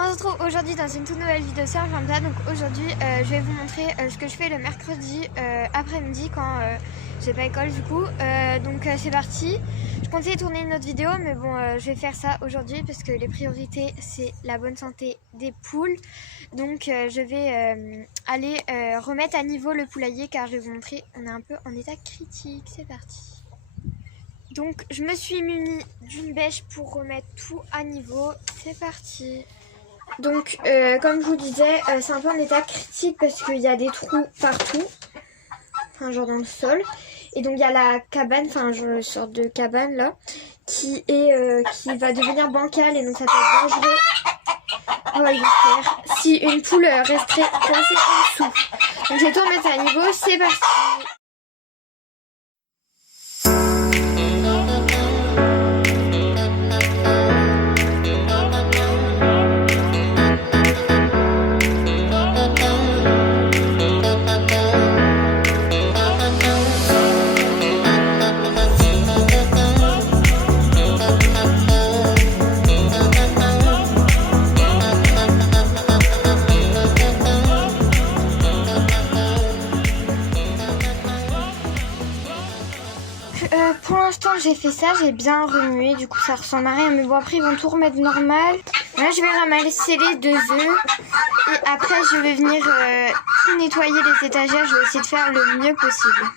On se retrouve aujourd'hui dans une toute nouvelle vidéo sur Lambda. Donc aujourd'hui je vais vous montrer ce que je fais le mercredi après-midi quand j'ai pas école du coup. Donc c'est parti. Je comptais tourner une autre vidéo mais bon je vais faire ça aujourd'hui parce que les priorités c'est la bonne santé des poules. Donc je vais aller remettre à niveau le poulailler car je vais vous montrer on est un peu en état critique. C'est parti. Donc je me suis munie d'une bêche pour remettre tout à niveau. C'est parti. Donc comme je vous disais, c'est un peu en état critique parce qu'il y a des trous partout, enfin genre dans le sol. Et donc il y a la cabane, enfin genre une sorte de cabane là, qui va devenir bancale et donc ça peut être dangereux. Oh il va faire. Si une poule resterait coincée en dessous. Donc je vais tout remettre à niveau, c'est parti. Pour l'instant j'ai fait ça, j'ai bien remué, du coup ça ressemble à rien, mais bon après ils vont tout remettre normal. Là je vais ramasser les 2 œufs et après je vais venir tout nettoyer les étagères, je vais essayer de faire le mieux possible.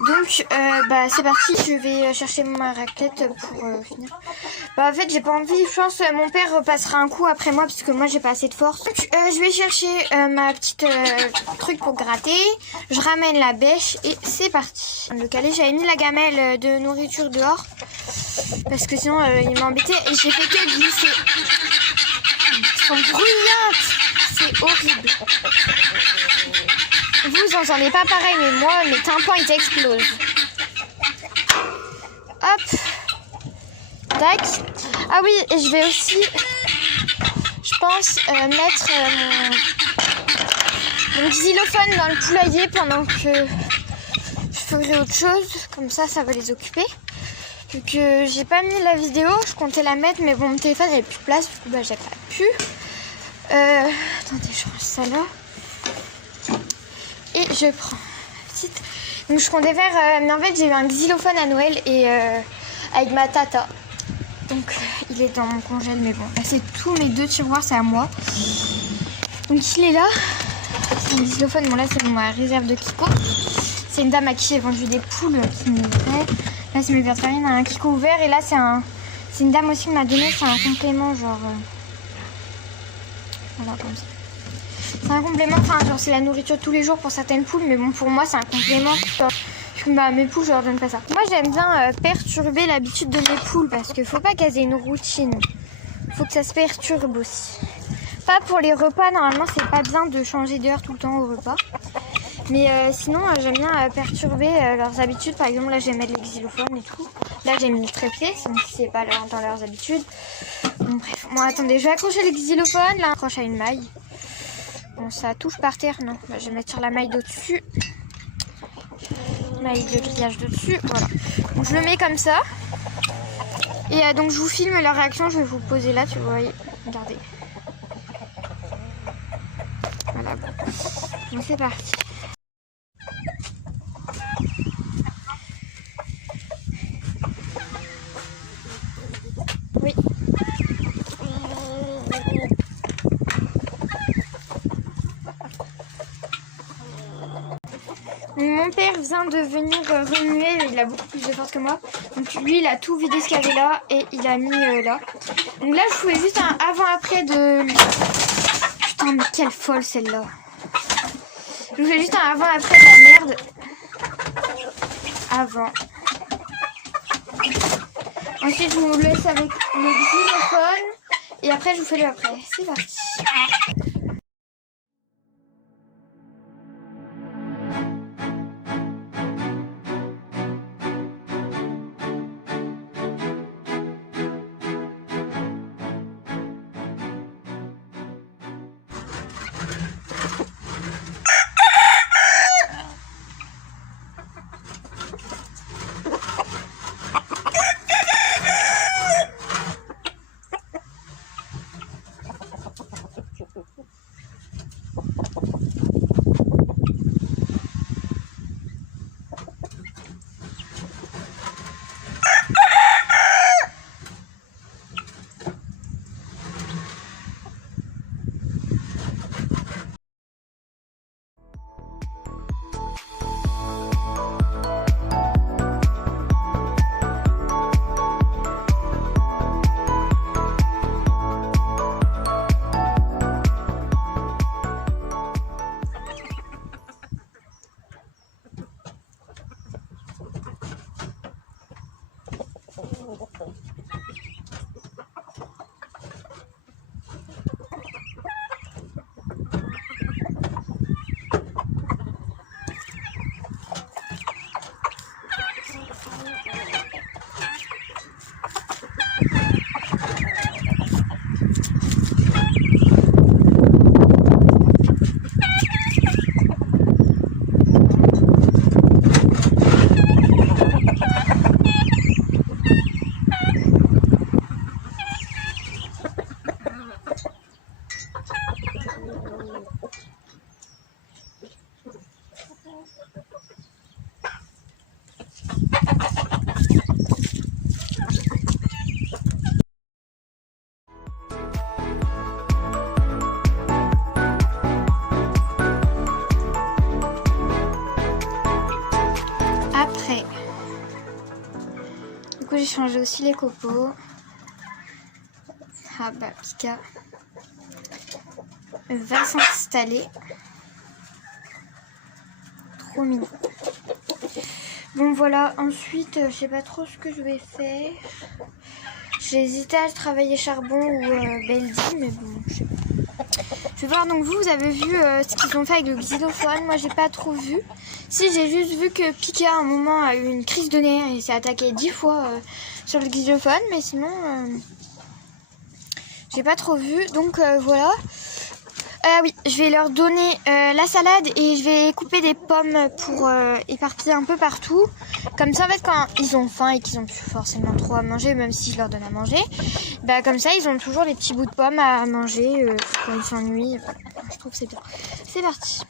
Donc c'est parti, je vais chercher ma raclette pour finir. En fait j'ai pas envie, je pense mon père repassera un coup après moi parce que moi j'ai pas assez de force. Donc je vais chercher ma petite truc pour gratter, je ramène la bêche et c'est parti. Le calé, j'avais mis la gamelle de nourriture dehors parce que sinon il m'embêtait et j'ai fait que glisser. Elles sont bruyantes, c'est horrible. Vous entendez pas pareil mais moi mes tympans ils explosent. Hop. Tac. Ah oui, et je vais aussi, je pense, mettre mon xylophone dans le poulailler pendant que je ferai autre chose. Comme ça, ça va les occuper. Vu que j'ai pas mis la vidéo, je comptais la mettre, mais bon, mon téléphone n'avait plus de place. Du coup, j'ai pas pu. Attendez, je range ça là. Et je prends ma petite. Donc, je comptais faire. Mais en fait, j'ai eu un xylophone à Noël et avec ma tata. Donc il est dans mon congèle mais bon, là c'est tous mes 2 tiroirs, c'est à moi. Donc il est là. C'est un xylophone, bon là c'est ma réserve de Kiko. C'est une dame à qui j'ai vendu des poules qui me livraient. Là c'est mes vertarines, un Kiko ouvert et là c'est une dame aussi qui m'a donné, c'est un complément genre... Voilà comme ça. C'est un complément, enfin genre c'est la nourriture tous les jours pour certaines poules mais bon pour moi c'est un complément. Mes poules, je leur donne pas ça. Moi, j'aime bien perturber l'habitude de mes poules parce qu'il faut pas qu'elles aient une routine. Faut que ça se perturbe aussi. Pas pour les repas, normalement, c'est pas bien de changer d'heure tout le temps au repas. Mais sinon, j'aime bien perturber leurs habitudes. Par exemple, là, j'aime mettre les xylophones et tout. Là, j'ai mis le trépied, même si c'est pas dans leurs habitudes. Bon, bref. Bon, attendez, je vais accrocher les xylophones. Là, accroche à une maille. Bon, ça touche par terre, non. Bah, je vais mettre sur la maille d'au-dessus. Maille de grillage de dessus, voilà. Donc je le mets comme ça. Et donc je vous filme leur réaction, je vais vous poser là, tu vois, regardez. Voilà, bon. Donc c'est parti. Oui. Mon père vient de venir remuer, il a beaucoup plus de force que moi. Donc lui il a tout vidé ce qu'il y avait là et il a mis là. Donc là je fais juste un avant-après de... Putain mais quelle folle celle-là. Je vous fais juste un avant-après de la merde. Avant. Ensuite je vous laisse avec le xylophone et après je vous fais le après. C'est parti. Du coup j'ai changé aussi les copeaux. Ah bah Pika va s'installer. Trop mignon. Bon voilà, ensuite je sais pas trop ce que je vais faire. J'ai hésité à travailler charbon ou Beldi, mais bon je sais pas. Je vais voir, donc vous avez vu ce qu'ils ont fait avec le xylophone. Moi j'ai pas trop vu. Si, j'ai juste vu que Pika à un moment a eu une crise de nerfs et s'est attaqué 10 fois sur le xylophone, mais sinon j'ai pas trop vu. Donc voilà. Oui, je vais leur donner la salade et je vais couper des pommes pour éparpiller un peu partout. Comme ça, en fait, quand ils ont faim et qu'ils ont plus forcément trop à manger, même si je leur donne à manger, bah comme ça, ils ont toujours des petits bouts de pommes à manger quand ils s'ennuient. Voilà. Je trouve que c'est bien. C'est parti.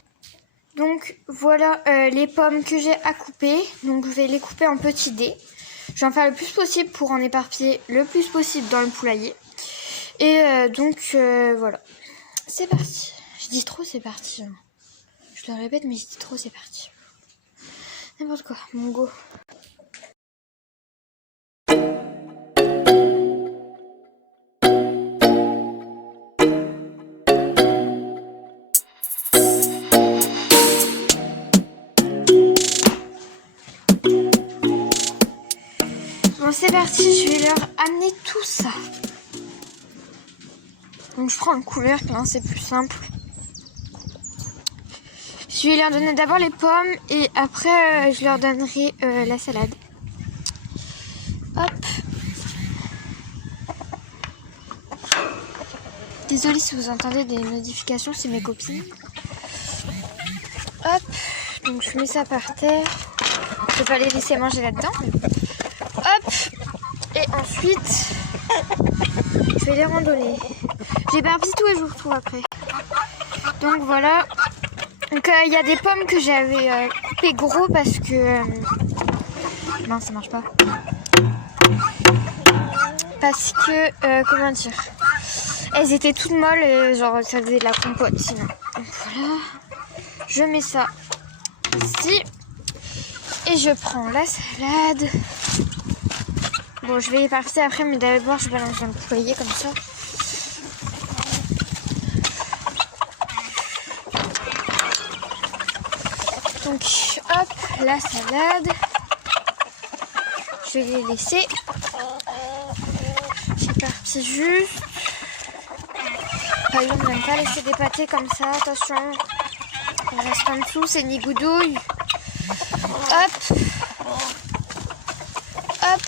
Donc voilà les pommes que j'ai à couper. Donc je vais les couper en petits dés. Je vais en faire le plus possible pour en éparpiller le plus possible dans le poulailler. Et donc voilà. C'est parti. Je dis trop c'est parti. Je le répète mais je dis trop c'est parti. N'importe quoi. Mon go. Bon c'est parti. Je vais leur amener tout ça. Donc je prends un couvercle, hein, c'est plus simple. Je vais leur donner d'abord les pommes et après je leur donnerai la salade. Hop. Désolée si vous entendez des notifications, c'est mes copines. Hop. Donc je mets ça par terre. Je vais pas les laisser manger là-dedans. Hop. Et ensuite, je vais les randonner. J'éparpille tout et je vous retrouve après. Donc voilà. Donc il y a des pommes que j'avais coupées gros parce que... non, ça marche pas. Parce que, comment dire, elles étaient toutes molles et genre ça faisait de la compote sinon. Donc voilà. Je mets ça ici. Et je prends la salade. Bon, je vais éparpiller après, mais d'abord je balance dans le poulailler comme ça. Donc, hop, la salade. Je vais les laisser. J'éparpille juste. Par exemple, j'aime pas laisser des pâtés comme ça. Attention. On reste en dessous, c'est ni goudouille. Hop. Hop.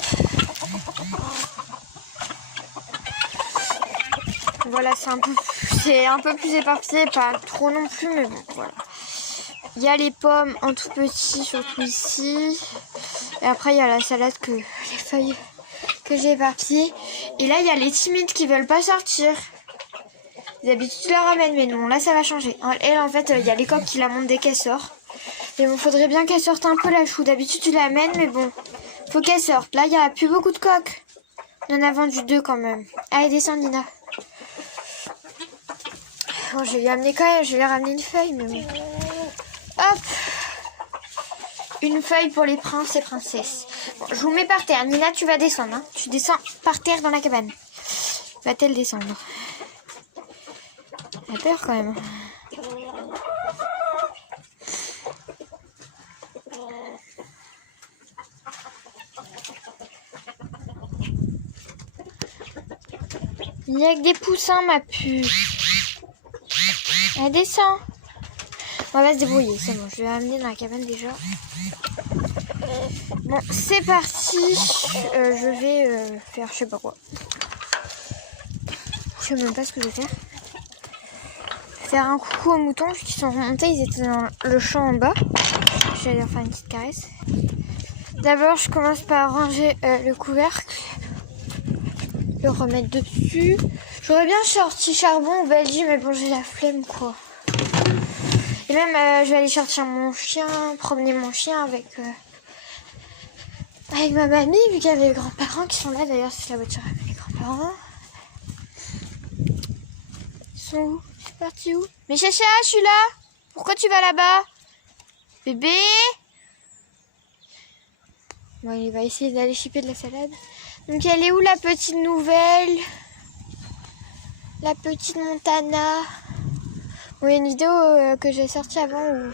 Voilà, c'est un peu plus éparpillé, pas trop non plus, mais bon, voilà. Il y a les pommes en tout petit, surtout ici. Et après, il y a la salade, les feuilles que j'ai éparpillées. Et là, il y a les timides qui veulent pas sortir. D'habitude, je la ramène, mais non, là, ça va changer. Elle, en fait, il y a les coques qui la montent dès qu'elle sort. Mais bon, faudrait bien qu'elle sorte un peu la chou. D'habitude, tu l'amènes, mais bon, faut qu'elle sorte. Là, il n'y a plus beaucoup de coques. On en a vendu 2 quand même. Allez, descends, Nina. Bon, je vais lui amener quand même, je vais lui ramener une feuille, mais bon. Hop. Une feuille pour les princes et princesses. Bon, je vous mets par terre. Nina, tu vas descendre. Hein. Tu descends par terre dans la cabane. Va-t-elle descendre? Elle a peur quand même. Il n'y a que des poussins, ma puce. Elle descend. On va se débrouiller, c'est bon. Je vais amener dans la cabane déjà. Bon, c'est parti. Je vais faire je sais pas quoi. Je sais même pas ce que je vais faire. Faire un coucou aux moutons qui sont remontés. Ils étaient dans le champ en bas. Je vais leur faire une petite caresse. D'abord, je commence par ranger le couvercle. Le remettre dessus. J'aurais bien sorti charbon ou Belgique, mais bon, j'ai la flemme quoi. Et même, je vais aller sortir mon chien, promener mon chien avec ma mamie, vu qu'il y a les grands-parents qui sont là. D'ailleurs, c'est la voiture avec les grands-parents. Ils sont où? C'est parti où? Mais Chacha, je suis là. Pourquoi tu vas là-bas? Bébé? Bon, il va essayer d'aller chipper de la salade. Donc elle est où la petite nouvelle? La petite Montana. Bon, il y a une vidéo que j'ai sortie avant ou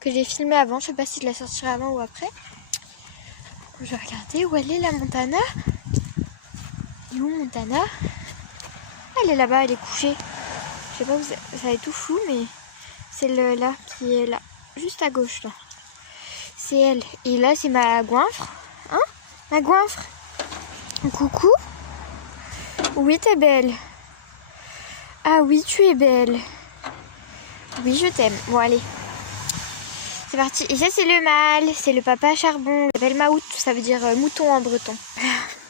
que j'ai filmée avant. Je sais pas si je la sortirai avant ou après. Je vais regarder où elle est la Montana. Elle est où Montana? Elle est là-bas, elle est couchée. Je sais pas, ça est tout flou, mais c'est là qui est là, juste à gauche là. C'est elle. Et là, c'est ma goinfre. Hein? Ma goinfre. Coucou. Oui, t'es belle. Ah oui, tu es belle. Oui, je t'aime. Bon, allez. C'est parti. Et ça, c'est le mâle. C'est le papa charbon. Il s'appelle Maout. Ça veut dire mouton en breton.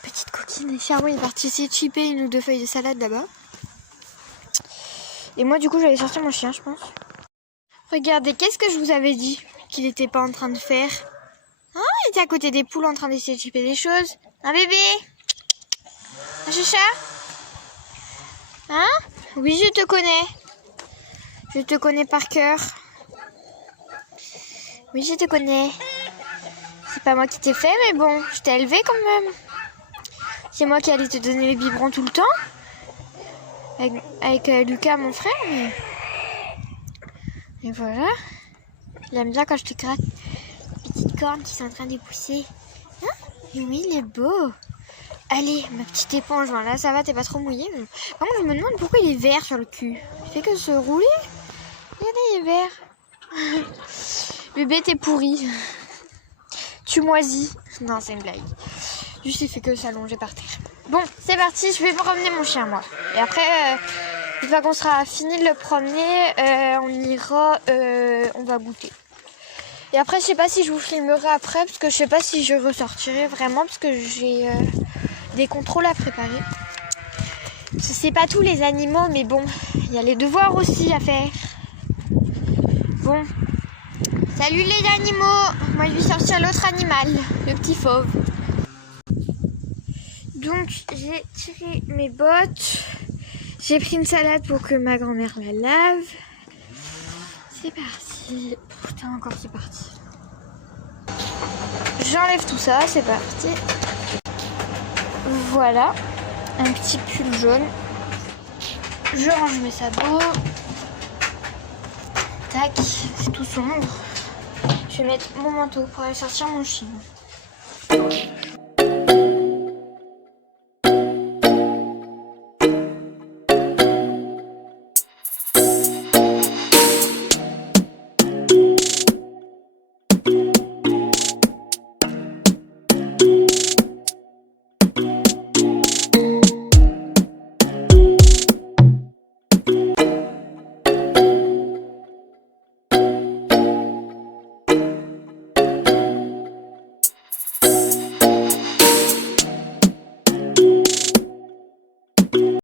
Petite coquine. Et charbon, il est parti essayer de chipper une ou deux feuilles de salade là-bas. Et moi, du coup, j'allais sortir mon chien, je pense. Regardez, qu'est-ce que je vous avais dit qu'il n'était pas en train de faire? Hein? Il était à côté des poules en train d'essayer de chipper des choses. Un bébé? Un chacha? Hein? Oui, je te connais. Je te connais par cœur. Oui, je te connais. C'est pas moi qui t'ai fait, mais bon, je t'ai élevé quand même. C'est moi qui allais te donner les biberons tout le temps. Avec Lucas, mon frère, mais... Et voilà. Il aime bien quand je te gratte les petites cornes qui sont en train de pousser. Hein? Et oui, il est beau. Allez, ma petite éponge, là ça va, t'es pas trop mouillée. Mais... Par contre, je me demande pourquoi il est vert sur le cul. Il fait que se rouler. Regardez, il est vert. Bébé, t'es pourri. Tu moisis. Non, c'est une blague. Juste, il fait que s'allonger par terre. Bon, c'est parti, je vais me promener mon chien, moi. Et après, une fois qu'on sera fini de le promener, on ira, on va goûter. Et après, je sais pas si je vous filmerai après, parce que je sais pas si je ressortirai vraiment, parce que j'ai des contrôles à préparer. Je sais pas tous les animaux, mais bon, il y a les devoirs aussi à faire. Bon, salut les animaux. Moi, je vais sortir l'autre animal, le petit fauve. Donc, j'ai tiré mes bottes. J'ai pris une salade pour que ma grand-mère la lave. C'est parti. Putain, encore c'est parti. J'enlève tout ça, c'est parti. Voilà. Un petit pull jaune. Je range mes sabots. Tac, c'est tout sombre. Je vais mettre mon manteau pour aller sortir mon chien.